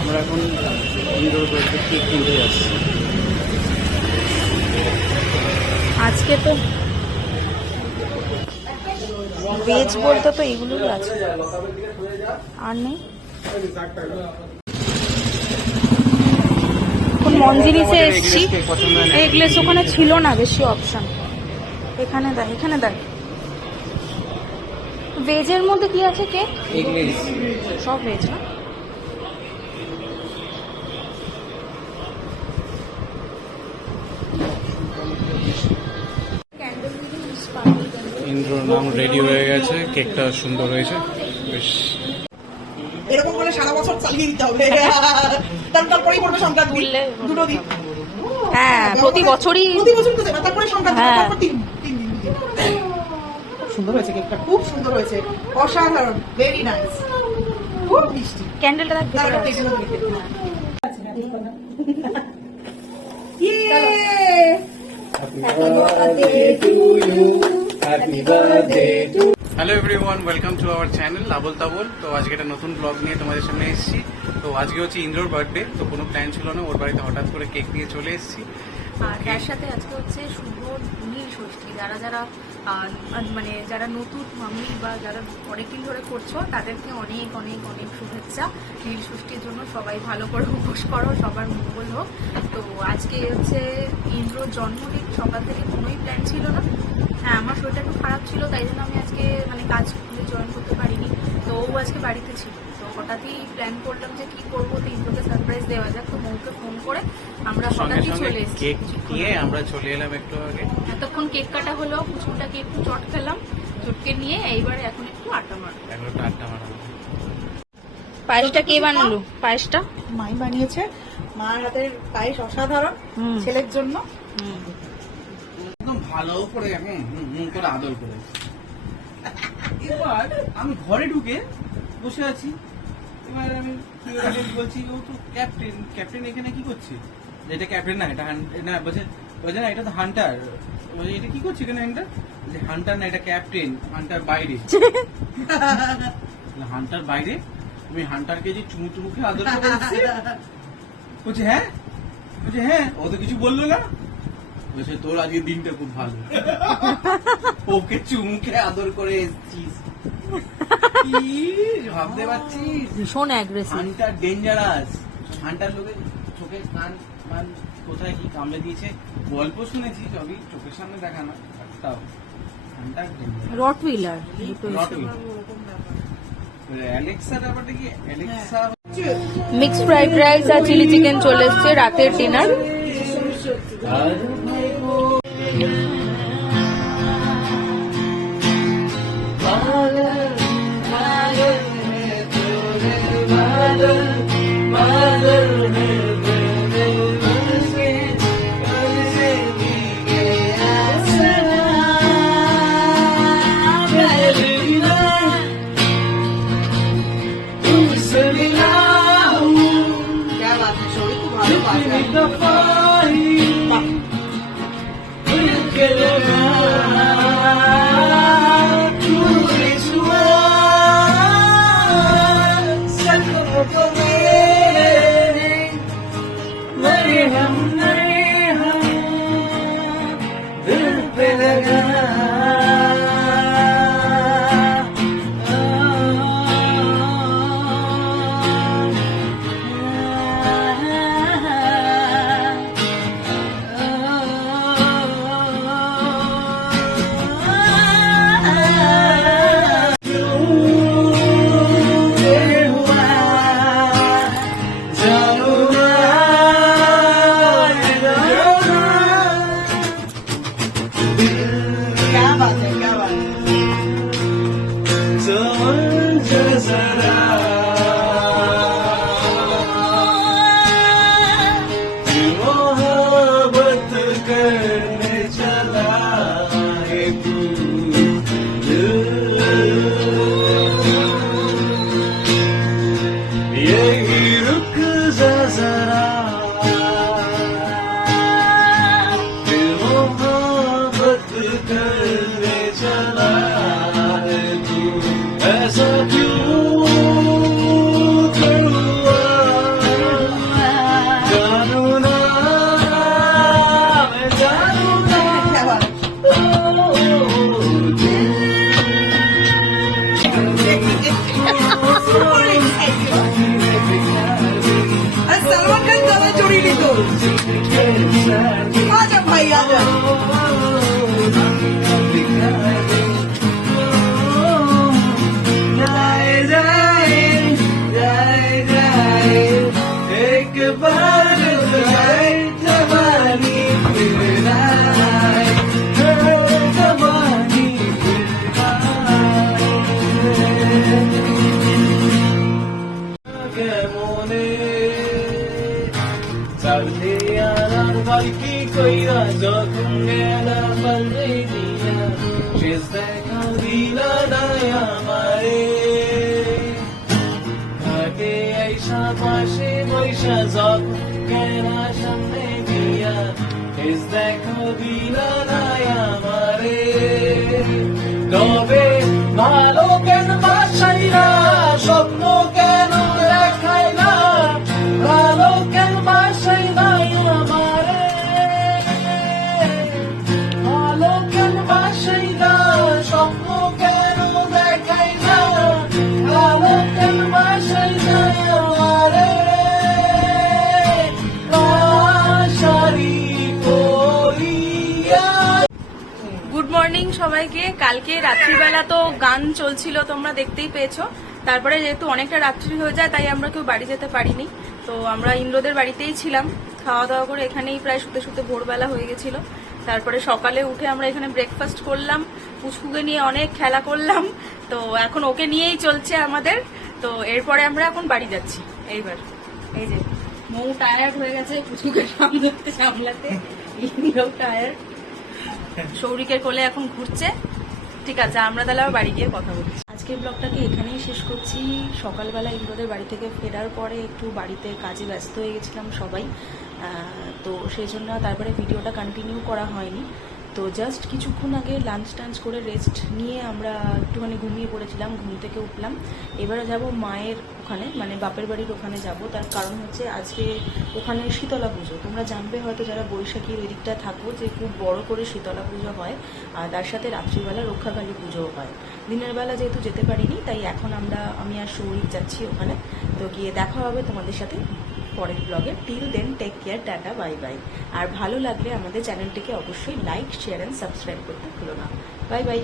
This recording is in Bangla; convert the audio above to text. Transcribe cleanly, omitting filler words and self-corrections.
আমরা এখন ইনডোর বার্থডে কেক কিনতে যাচ্ছি। আজকে তো ভেজ বলতে তো এগুলোই আছে, আর নেই। মঞ্জিরিসে এসছি, এগলেস ওখানে ছিল না বেশি অপশন। এখানে দেখ, এখানে দেখ। ভেজের মধ্যে কি আছে কেক? এগলেস সব ভেজ না? ইন্দ্রর নাম রেডি হয়ে গেছে, কেকটা সুন্দর হয়েছে বেশ। এরকম করে সারা বছর চালিয়ে দিতে হবে, তারপরেই পড়বে সংক্রান্তি, দুটো দিন। হ্যাঁ, প্রতি বছরই তো যাবে, তারপরে সংক্রান্তি, তারপর 3 দিন। খুব সুন্দর হয়েছে কেকটা, খুব সুন্দর হয়েছে, অসাধারণ, ভেরি নাইস, খুব মিষ্টি। ক্যান্ডেলটা দেখ ভেতরে আছে। Hello everyone, welcome to our channel আবল তাবল। তো আজকে একটা নতুন ব্লগ নিয়ে তোমাদের সামনে এসেছি। তো আজকে হচ্ছে ইন্দ্রর বার্থডে, তো কোনো প্ল্যান ছিল না, ওর বাড়িতে হঠাৎ করে কেক নিয়ে চলে এসেছি। আর তার সাথে আজকে হচ্ছে শুভ নীল ষষ্ঠী। যারা যারা মানে যারা নতুন মাম্মি বা যারা অনেকদিন ধরে করছো তাদেরকে অনেক অনেক অনেক শুভেচ্ছা নীল ষষ্ঠীর জন্য। সবাই ভালো করে উপোস করো, সবার মঙ্গল হোক। তো আজকে হচ্ছে ইন্দ্রর জন্মদিন, সকাল থেকে কোনোই প্ল্যান ছিল না। হ্যাঁ, আমার শরীরটা একটু খারাপ ছিল, তাই জন্য আমি আজকে মানে কাজগুলো জয়েন করতে পারিনি। তো ও আজকে বাড়িতে ছিল, তো হঠাৎই প্ল্যান করলাম যে কি করবো, তো ইন্দ্রকে সারপ্রাইজ দেওয়া যাক। তো মৌকে ফোন করে আমরা হঠাৎই চলে এসেছি। কেক নিয়ে আমরা চলে এলাম একটু আগে। এতক্ষণ কেক কাটা হলো, কুচুটাকে একটু চট খেলাম, চটকে নিয়ে এইবারে এখন একটু আড্ডা মারবো। এখন একটু আড্ডা মারাবো। পায়েসটা কে বানালো? পায়েসটা মাই বানিয়েছে, মার হাতের পায়েস অসাধারণ, ছেলের জন্য একদম ভালো করে করে আদর করে। এবার আমি ঘরে ঢুকে বসে আছি, এবার আমি বলছি ও তো ক্যাপ্টেন, ক্যাপ্টেন এখানে কি করছে? এটা ক্যাপ্টেন না, এটা না, বলছে না এটা তো হান্টার। বলছে এটা কি করছে এখানে হান্টার? হান্টার না, এটা ক্যাপ্টেন, হান্টার বাইরে। হান্টার বাইরে? তুমি হান্টারকে যে চুমু চুমুকে আদর করে দিচ্ছি? বলছে হ্যাঁ, বলছে হ্যাঁ, ও তো কিছু বললো না। বলছে তোর আজকে দিনটা খুব ভালো, ওকে চুমুকে আদর করে এসেছিস। ভাবতে পারছিস? ভীষণ অ্যাগ্রেসিভ। Hunter dangerous. হান্টার লোকের চোখে কান মান কোথায় কি কামড়ে দিয়েছে গল্প শুনেছি, সবই চোখের সামনে দেখা না, তাও হান্টার ডেঞ্জারাস। রটউইলার। অ্যালেক্সা ব্যাপারটা কি? অ্যালেক্সা মিক্সড ফ্রাইড রাইস আর চিলি চিকেন চলে এসছে, রাতের ডিনার। শেষ দেখা দিল না আমারে ঘাটে আইসা পাশে বৈশা যখন কেনা সামনে দিয়া শেষ দেখা দিল না আমারে তবে ভালো কেন বাসাইরা স্বপ্ন কেন দেখাই না ভালো কেন বাসাই না আমারে ভালো কেন বাসাই না স্বপ্ন কেন দেখাই না ভালো কেন বাসাই না আমারে বাসারি করিয়া। গুড মর্নিং সবাইকে। কালকে রাত্রিবেলা তো গান চলছিল, তোমরা দেখতেই পেয়েছো। তারপরে যেহেতু অনেকটা রাত্রি হয়ে যায় তাই আমরা কেউ বাড়ি যেতে পারিনি, তো আমরা ইন্দ্রদের বাড়িতেই ছিলাম। খাওয়া দাওয়া করে এখানেই প্রায় শুতে শুতে ভোরবেলা হয়ে গেছিল। তারপরে সকালে উঠে আমরা এখানে ব্রেকফাস্ট করলাম, পুচকুকে নিয়ে অনেক খেলা করলাম, তো এখন ওকে নিয়েই চলছে আমাদের। তো এরপরে আমরা এখন বাড়ি যাচ্ছি। এইবার এই যে মৌ টায়ার্ড হয়ে গেছে পুচকুকে সামলাতে সামলাতে, ইন্দ্রও টায়ার্ড, সৌরিকের কোলে এখন ঘুরছে। ঠিক আছে, আমরা তাহলে আবার বাড়ি গিয়ে কথা বলছি। আজকের ব্লগটাকে এখানেই শেষ করছি। সকালবেলা ইন্দ্রদের বাড়ি থেকে ফেরার পরে একটু বাড়িতে কাজে ব্যস্ত হয়ে গেছিলাম সবাই, তো সেই জন্য তারপরে ভিডিওটা কন্টিনিউ করা হয়নি। তো জাস্ট কিছুক্ষণ আগে লাঞ্চ টাঞ্চ করে রেস্ট নিয়ে আমরা একটুখানি ঘুমিয়ে পড়েছিলাম, ঘুম থেকে উঠলাম। এবারে যাব মায়ের ওখানে, মানে বাপের বাড়ির ওখানে যাব। তার কারণ হচ্ছে আজকে ওখানে শীতলা পুজো। তোমরা জানবে হয়তো যারা বৈশাখীর ওই দিকটা থাকো যে খুব বড় করে শীতলা পুজো হয়, আর তার সাথে রাত্রিবেলা রক্ষাকালী পুজোও হয়। দিনের বেলা যেহেতু যেতে পারিনি তাই এখন আমি আর সৌরিক যাচ্ছি ওখানে। তো গিয়ে দেখা হবে তোমাদের সাথে পরের ব্লগে। Till then take care, tata, bye bye. আর ভালো লাগলে আমাদের চ্যানেলটিকে অবশ্যই লাইক, শেয়ার অ্যান্ড সাবস্ক্রাইব করতে ভুলো না। Bye bye.